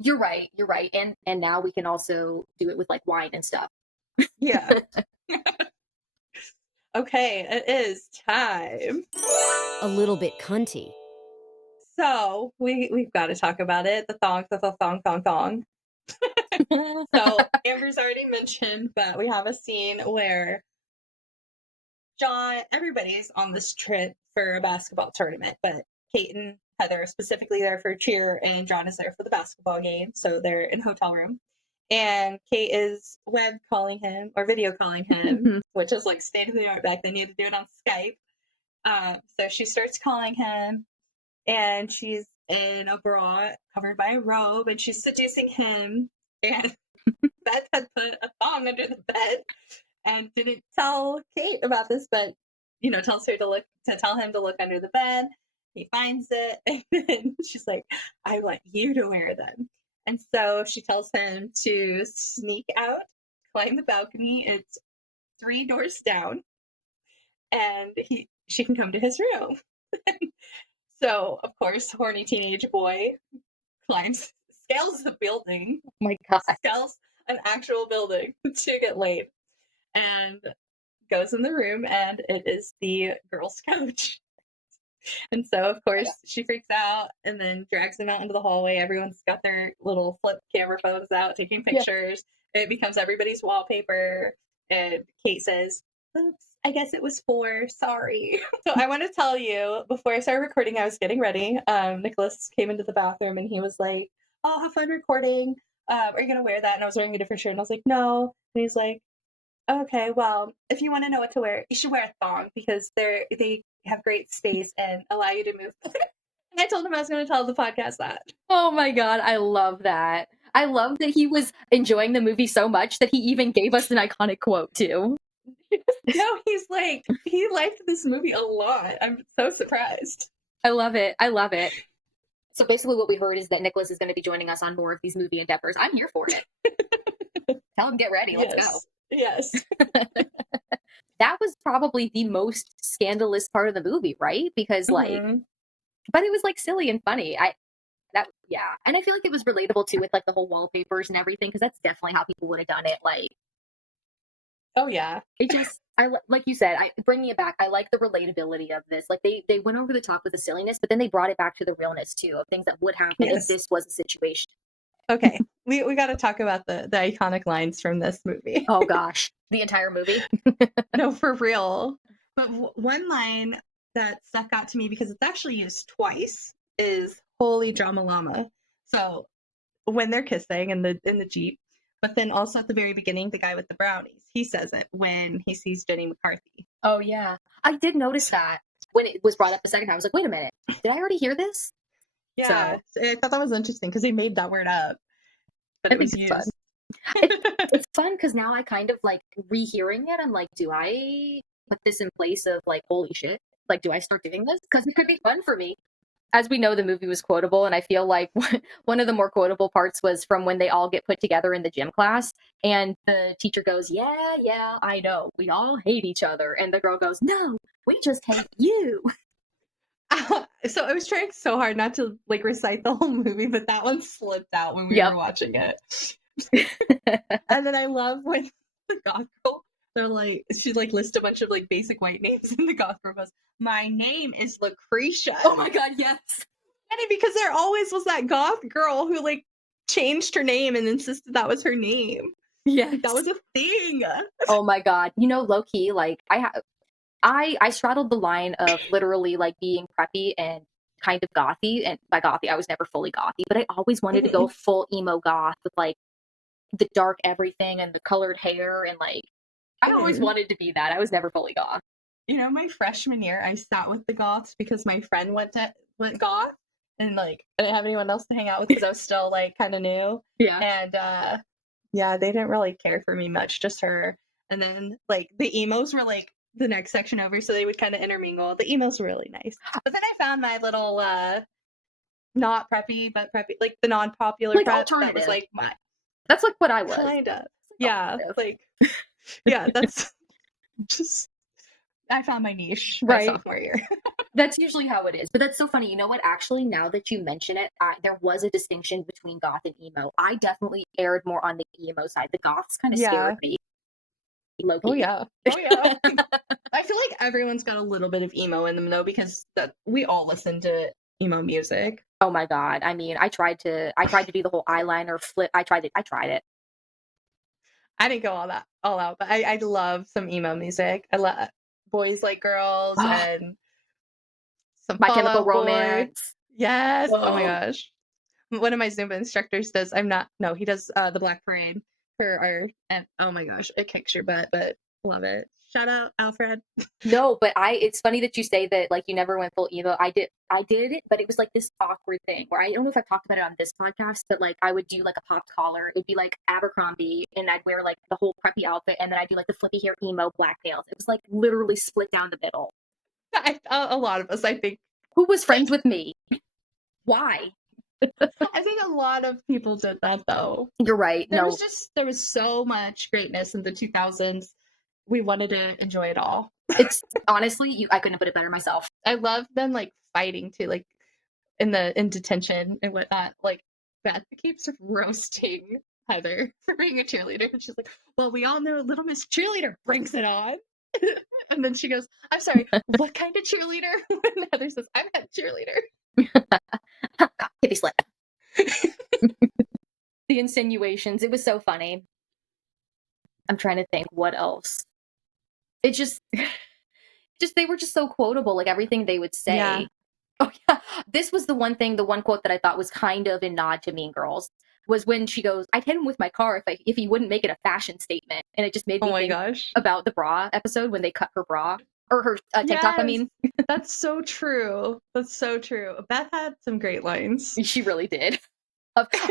You're right. And now we can also do it with like wine and stuff. Yeah. Okay, it is time. A little bit cunty. So we've got to talk about it. The thong. So Amber's already mentioned, but we have a scene where everybody's on this trip for a basketball tournament, but Kate and Heather are specifically there for cheer, and John is there for the basketball game. So they're in a hotel room. And Kate is web calling him or video calling him, which is like state of the art back then. You had to do it on Skype. So she starts calling him, and she's in a bra covered by a robe, and she's seducing him. And Beth had put a thong under the bed and didn't tell Kate about this, but tells her to tell him to look under the bed. He finds it, and then she's like, "I want you to wear them." And so she tells him to sneak out, climb the balcony. It's 3 doors down, and she can come to his room. So, of course, horny teenage boy scales the building. Oh my God. Scales an actual building to get laid, and goes in the room, and it is the girl's couch. And so, of course, she freaks out and then drags him out into the hallway. Everyone's got their little flip camera phones out, taking pictures. Yeah. It becomes everybody's wallpaper. And Kate says, "Oops, I guess it was 4. Sorry." So I want to tell you, before I started recording, I was getting ready. Nicholas came into the bathroom and he was like, "Oh, have fun recording. Are you going to wear that?" And I was wearing a different shirt. And I was like, "No." And he's like, "Okay, well, if you want to know what to wear, you should wear a thong because they have great space and allow you to move." And I told him I was going to tell the podcast that. Oh my God, I love that. I love that he was enjoying the movie so much that he even gave us an iconic quote too. No, he liked this movie a lot. I'm so surprised. I love it. I love it. So basically what we heard is that Nicholas is going to be joining us on more of these movie endeavors. I'm here for it. Tell him get ready. Let's go. Yes. That was probably the most scandalous part of the movie, right? Because but it was like silly and funny. And I feel like it was relatable too with like the whole wallpapers and everything, because that's definitely how people would have done it. Like, oh yeah, it just like you said, bringing it back. I like the relatability of this. Like they went over the top with the silliness, but then they brought it back to the realness too of things that would happen if this was a situation. Okay, we got to talk about the iconic lines from this movie. Oh gosh, the entire movie? No, for real. But one line that stuck out to me because it's actually used twice is "Holy Jamalama." So when they're kissing in the Jeep, but then also at the very beginning, the guy with the brownies, he says it when he sees Jenny McCarthy. Oh yeah, I did notice that when it was brought up a second time. I was like, wait a minute, did I already hear this? Yeah, so I thought that was interesting because he made that word up, but it was used. Fun. It's fun because now I kind of like rehearing it. I'm like, do I put this in place of like, holy shit? Like, do I start doing this? Because it could be fun for me. As we know, the movie was quotable, and I feel like one of the more quotable parts was from when they all get put together in the gym class, and the teacher goes, yeah, I know. We all hate each other. And the girl goes, no, we just hate you. So I was trying so hard not to like recite the whole movie, but that one slipped out when we were watching it. And then I love when the goth girl, she lists a bunch of like basic white names, and the goth girl goes, "My name is Lucretia." Oh my God, yes. And because there always was that goth girl who like changed her name and insisted that was her name. Yeah, that was a thing. Oh my God, low key, like I straddled the line of literally like being preppy and kind of gothy, and by gothy I was never fully gothy, but I always wanted to go full emo goth with like the dark everything and the colored hair, and like I always wanted to be that. I was never fully goth. My freshman year I sat with the goths because my friend went goth, and like I didn't have anyone else to hang out with because I was still like kind of new. Yeah. And they didn't really care for me much, just her. And then like the emos were like the next section over, so they would kind of intermingle. The emos were really nice. But then I found my little not preppy but preppy, like the non-popular like prep alternative. that was like my, that's like what I was kind of. Yeah, like yeah, that's just I found my niche my sophomore year. That's usually how it is. But that's so funny. You know what? Actually, now that you mention it, there was a distinction between goth and emo. I definitely erred more on the emo side. The goths kind of scared me. Low-key. Oh yeah. I I feel like everyone's got a little bit of emo in them though, because we all listen to emo music. Oh my god. I mean, I tried to do the whole eyeliner flip. I tried it. I didn't go all out, but I love some emo music. I love Boys Like Girls and some My Fall Chemical Out Boy. Romance. Yes. Whoa. Oh my gosh. One of my Zumba instructors does. He does the Black Parade for our, and oh my gosh, it kicks your butt, but love it. Shout out Alfred. No, but it's funny that you say that, like, you never went full emo. I did it, but it was like this awkward thing where I don't know if I've talked about it on this podcast, but like I would do like a popped collar. It'd be like Abercrombie, and I'd wear like the whole preppy outfit, and then I'd do like the flippy hair emo black nails. It was like literally split down the middle. A lot of us, I think. Who was friends with me? Why? I think a lot of people did that though. You're right. There was so much greatness in the 2000s. We wanted to enjoy it all. It's honestly, I couldn't put it better myself. I love them like fighting too, like in detention and whatnot. Like Beth keeps roasting Heather for being a cheerleader, and she's like, "Well, we all know Little Miss Cheerleader brings it on." And then she goes, "I'm sorry, what kind of cheerleader?" And Heather says, "I'm a cheerleader." Hippie slip. The insinuations. It was so funny. I'm trying to think what else. It just they were just so quotable, like everything they would say. Yeah. Oh yeah. This was the one quote that I thought was kind of a nod to Mean Girls was when she goes, "I'd hit him with my car if he wouldn't make it a fashion statement." And it just made me think about the bra episode when they cut her bra or her TikTok. I mean, that's so true. That's so true. Beth had some great lines. She really did.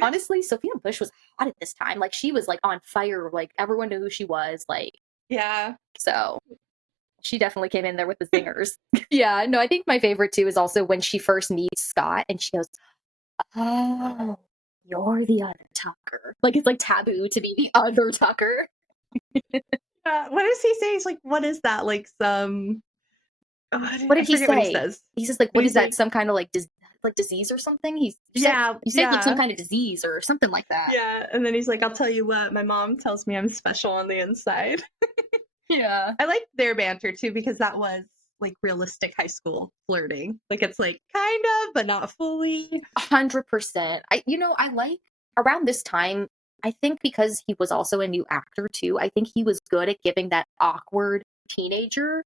Honestly, Sophia Bush was hot at this time. Like she was like on fire. Like everyone knew who she was. Like yeah. So she definitely came in there with the zingers. Yeah. No, I think my favorite too is also when she first meets Scott and she goes, "Oh, you're the other Tucker." Like it's like taboo to be the other Tucker. What does he say? He's like, "What is that? Like some." What did he say? What he says. He says like, "What is that? Some kind of like disease or something?" You said like some kind of disease or something like that. Yeah, and then he's like, "I'll tell you what, my mom tells me I'm special on the inside." Yeah, I like their banter too because that was like realistic high school flirting. Like it's like kind of, but not fully. 100%. I like around this time. I think because he was also a new actor too. I think he was good at giving that awkward teenager.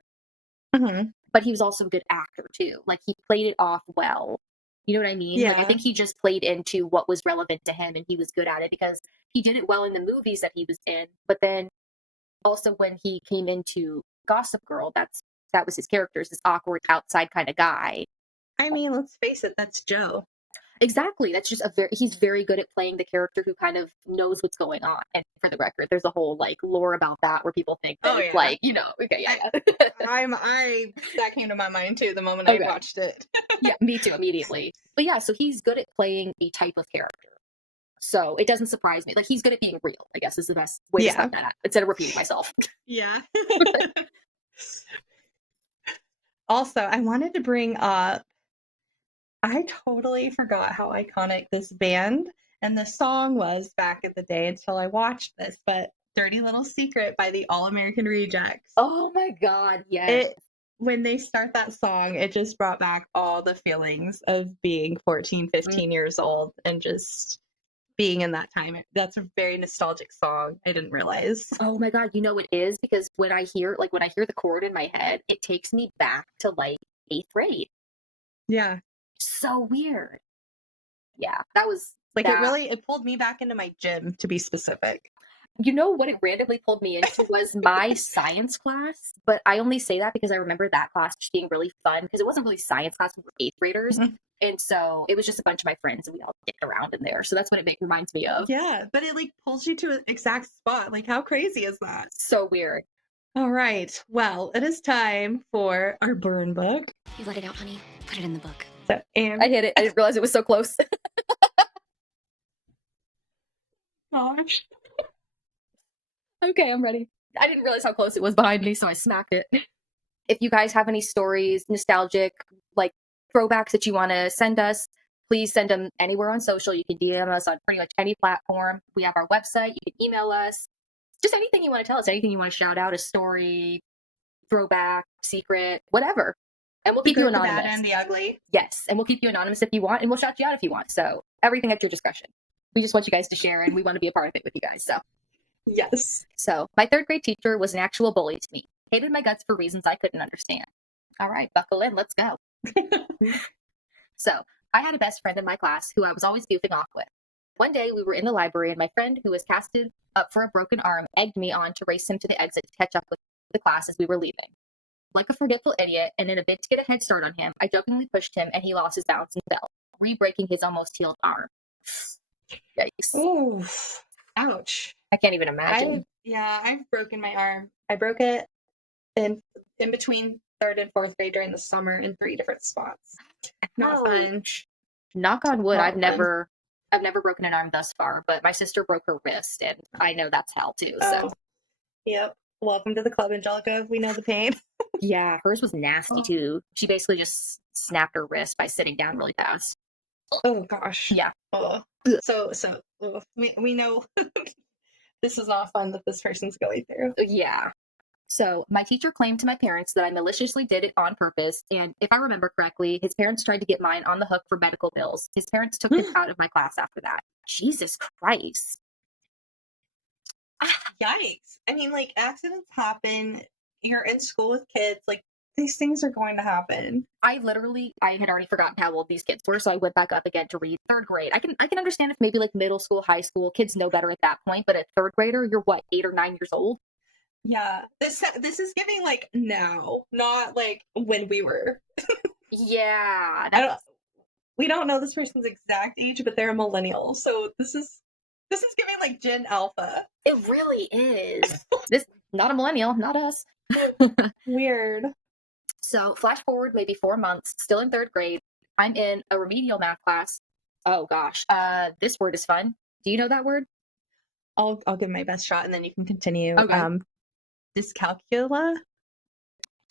Mm-hmm. But he was also a good actor too. Like he played it off well. You know what I mean? Yeah. Like I think he just played into what was relevant to him and he was good at it because he did it well in the movies that he was in. But then also when he came into Gossip Girl, that was his character, this awkward outside kind of guy. I mean, let's face it, that's Joe. Exactly. That's just he's very good at playing the character who kind of knows what's going on. And for the record, there's a whole like lore about that where people think that like, okay, yeah. That came to my mind too the moment I watched it. Yeah, me too, immediately. But yeah, so he's good at playing a type of character. So it doesn't surprise me. Like he's good at being real, I guess is the best way to say that instead of repeating myself. Yeah. Also, I wanted to bring up I totally forgot how iconic this band and the song was back in the day until I watched this, but Dirty Little Secret by the All American Rejects. Oh my God, yes. When they start that song, it just brought back all the feelings of being 14, 15 years old and just being in that time. That's a very nostalgic song. I didn't realize. Oh my God, it is because when I hear the chord in my head, it takes me back to like 8th grade. Yeah. So weird. Yeah, that was like it pulled me back into my gym, to be specific. You know what it randomly pulled me into was my science class, but I only say that because I remember that class just being really fun because it wasn't really science class, we were 8th graders. Mm-hmm. And so it was just a bunch of my friends and we all dicked around in there. So that's what it reminds me of. Yeah, but it like pulls you to an exact spot. Like how crazy is that? So weird. All right. Well, it is time for our burn book. You let it out, honey. Put it in the book. So, I hit it. I didn't realize it was so close. Gosh. Okay, I'm ready. I didn't realize how close it was behind me, so I smacked it. If you guys have any stories, nostalgic, like throwbacks that you want to send us, please send them anywhere on social. You can DM us on pretty much any platform. We have our website. You can email us. Just anything you want to tell us, anything you want to shout out, a story, throwback, secret, whatever. And we'll The keep you good, the anonymous. bad, and the ugly. Yes, and we'll keep you anonymous if you want, and we'll shout you out if you want. So everything at your discretion. We just want you guys to share, and we want to be a part of it with you guys. Yes. So my third grade teacher was an actual bully to me. Hated my guts for reasons I couldn't understand. All right, buckle in, let's go. So I had a best friend in my class who I was always goofing off with. One day we were in the library, and my friend, who was casted up for a broken arm, egged me on to race him to the exit to catch up with the class as we were leaving. Like a forgetful idiot, and in a bid to get a head start on him, I jokingly pushed him, and he lost his balance and fell, re-breaking his almost healed arm. Yikes. Ooh. Ouch. I can't even imagine. I've broken my arm. I broke it in between 3rd and 4th grade during the summer in 3 different spots. Not fun. Knock on wood, Not I've fun. never broken an arm thus far, but my sister broke her wrist, and I know that's hell too. So Yep. Welcome to the club, Angelica. We know the pain. yeah, hers was nasty too. She basically just snapped her wrist by sitting down really fast. Oh gosh. Yeah. So we know this is not fun that this person's going through. Yeah. So my teacher claimed to my parents that I maliciously did it on purpose, and if I remember correctly, his parents tried to get mine on the hook for medical bills. His parents took him out of my class after that. Jesus Christ. Yikes. I mean, like, accidents happen. You're in school with kids. Like, these things are going to happen. I had already forgotten how old these kids were, so I went back up again to read 3rd grade. I can understand if maybe like middle school, high school, kids know better at that point, but a 3rd grader, you're what, 8 or 9 years old? Yeah. This is giving, like, now, not, like, when we were. Yeah. We don't know this person's exact age, but they're a millennial, so this is giving, like, Gen Alpha. It really is. This, not a millennial, not us. Weird. So flash forward maybe 4 months, still in 3rd grade. I'm in a remedial math class. Oh gosh, this word is fun. Do you know that word? I'll give my best shot, and then you can continue. Okay. Dyscalculia.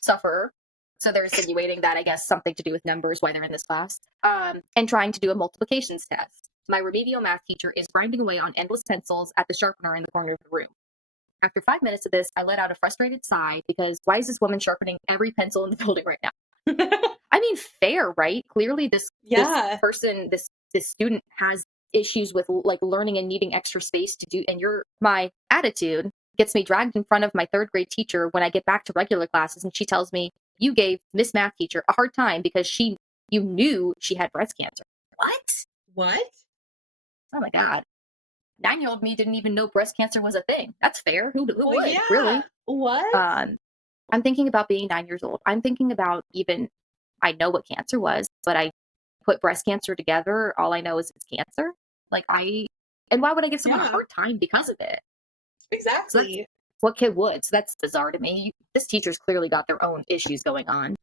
Sufferer. So they're insinuating that, I guess, something to do with numbers, why they're in this class. And trying to do a multiplications test. My remedial math teacher is grinding away on endless pencils at the sharpener in the corner of the room. After 5 minutes of this, I let out a frustrated sigh because why is this woman sharpening every pencil in the building right now? I mean, fair, right? Clearly this student has issues with like learning and needing extra space to do. And my attitude gets me dragged in front of my 3rd grade teacher when I get back to regular classes. And she tells me, you gave Miss Math teacher a hard time because you knew she had breast cancer. What? Oh my God. 9-year-old me didn't even know breast cancer was a thing. That's fair. Who would? Yeah. Really? What? I'm thinking about being 9 years old. I'm thinking about I know what cancer was, but I put breast cancer together. All I know is it's cancer. And why would I give someone a hard time because of it? Exactly. What kid would? So that's bizarre to me. This teacher's clearly got their own issues going on.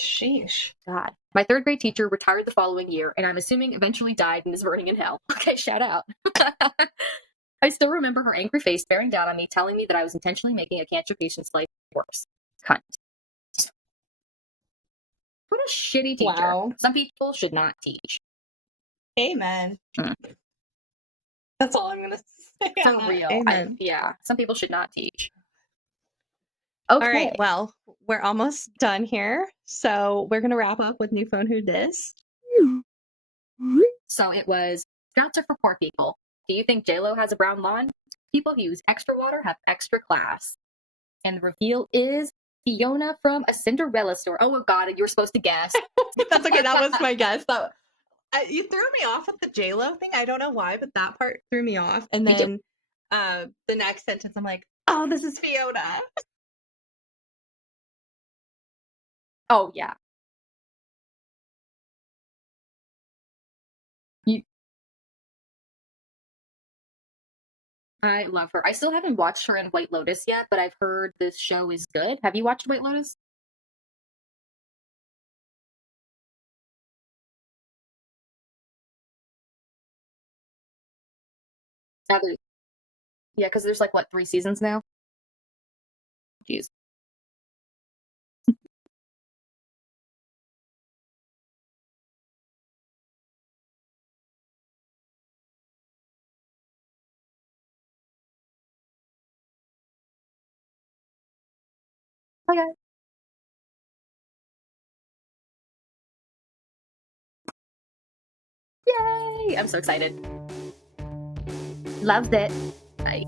Sheesh. God. My 3rd grade teacher retired the following year, and I'm assuming eventually died and is burning in hell. Okay, shout out. I still remember her angry face bearing down on me, telling me that I was intentionally making a cancer patient's life worse. Cunt. What a shitty teacher. Wow. Some people should not teach. Amen. That's all I'm going to say. For real. Amen. Some people should not teach. Okay. All right, well, we're almost done here. So we're going to wrap up with New Phone Who Dis. So it was, Scouts are for poor people. Do you think JLo has a brown lawn? People who use extra water have extra class. And the reveal is Fiona from a Cinderella store. Oh, God, you were supposed to guess. That's okay. That was my guess. You threw me off with the JLo thing. I don't know why, but that part threw me off. And then the next sentence, I'm like, oh, this is Fiona. Oh, yeah. I love her. I still haven't watched her in White Lotus yet, but I've heard this show is good. Have you watched White Lotus? Yeah, because there's like, what, 3 seasons now? Jeez. my God. Yay! I'm so excited. Loved it. Bye.